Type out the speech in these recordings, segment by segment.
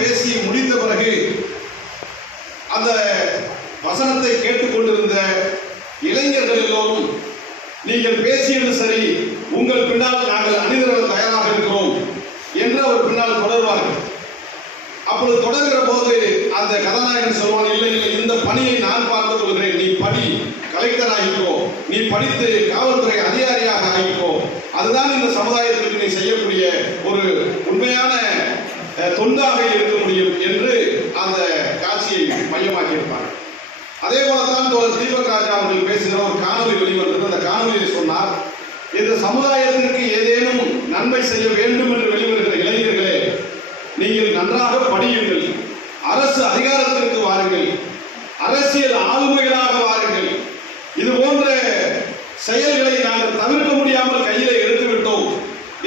பேசி முடித்த பிறகு அந்த வசனத்தை கேட்டுக்கொண்டிருந்த இளைஞர்கள் எல்லோரும், நீங்கள் பேசியது சரி, உங்கள் பின்னால் நாங்கள் அணிதிரள தயாராக இருக்கிறோம் என்று அவர் பின்னால் தொடர்வார்கள். அப்பொழுது தொடர்கிற போது அந்த கதாநாயகன் சொல்வான், இல்லை இல்லை, இந்த பணியை நான் பார்த்துக் கொள்கிறேன், நீ படி, கலெக்டர் ஆகிக்கோ, நீ படித்து காவல்துறை அதிகாரியாக ஆகிக்கோ, அதுதான் இந்த சமுதாயத்திற்கு நீ செய்யக்கூடிய ஒரு உண்மையான தொண்டாக இருக்க முடியும் என்று அந்த காட்சியை மையமாக்கி இருப்பார். அதே போலத்தான் தோழர் தீபக் ராஜா அவர்கள் பேசுகிற ஒரு காணொலி வெளிவந்தது. அந்த காணொலியில் சொன்னார், இந்த சமுதாயத்திற்கு ஏதேனும் நன்மை செய்ய வேண்டும் என்று வெளிவருகிற இளைஞர்களே, நீங்கள் நன்றாக படியுங்கள், அரசு அதிகாரத்திற்கு வாருங்கள், அரசியல் ஆளுமைகளாக வாருங்கள். இது போன்ற செயல்களை நாங்கள் தவிர்க்க முடியாமல் கையிலே எடுத்துவிட்டோம்.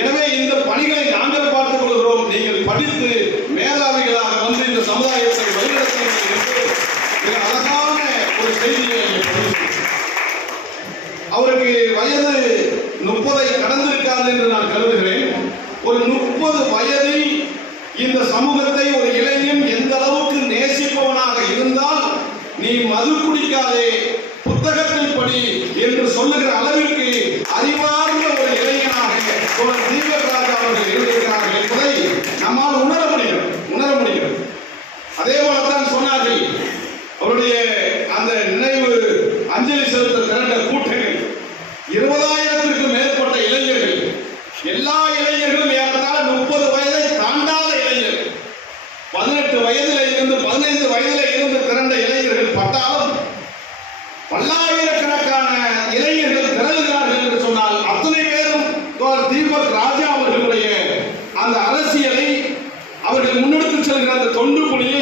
எனவே இந்த பணிகளை நாங்கள் பார்த்துக் கொள்கிறோம், நீங்கள் படித்து மேதாவிகளாக வந்து இந்த சமுதாயத்தை வழிநடத்துங்கள் என்று மிக அழகான ஒரு செய்தியை அவருக்கு வயது 30 கடந்திருக்காது என்று நான் கருதுகிறேன். ஒரு 30 வயதில் இந்த சமூகத்தை ஒரு இளைஞன் எந்த அளவுக்கு நேசிப்பவனாக இருந்தால், நீ மது குடிக்காதே, புத்தகத்தை படி என்று சொல்லுகிற அளவிற்கு அறிவார்ந்த ஒரு இளைஞனாக தீபக் ராஜா அவர்கள் இருக்கிறார்கள் என்பதை நம்மால் உணர முடிகிறது. அதே போலத்தான் சொன்னார்கள், அவருடைய அந்த நினைவு அஞ்சலி செலுத்த திரண்ட கூட்டங்கள் 20,000க்கு மேற்பட்ட இளைஞர்கள், எல்லா இளைஞர்களும் ஏறத்தாழ 30 வயதை தாண்டாத இளைஞர்கள், 18 வயதில் இருந்து 15 வயதில் இருந்து திரண்ட இளைஞர்கள் பட்டாலும் பல்லாயிரக்கணக்கான இளைஞர்கள் திரளுகிறார்கள் என்று சொன்னால், அத்தனை பேரும் தீபக் ராஜா அவர்களுடைய அந்த அரசியலை அவர்கள் முன்னெடுத்து செல்கிற அந்த தொண்டு பணியை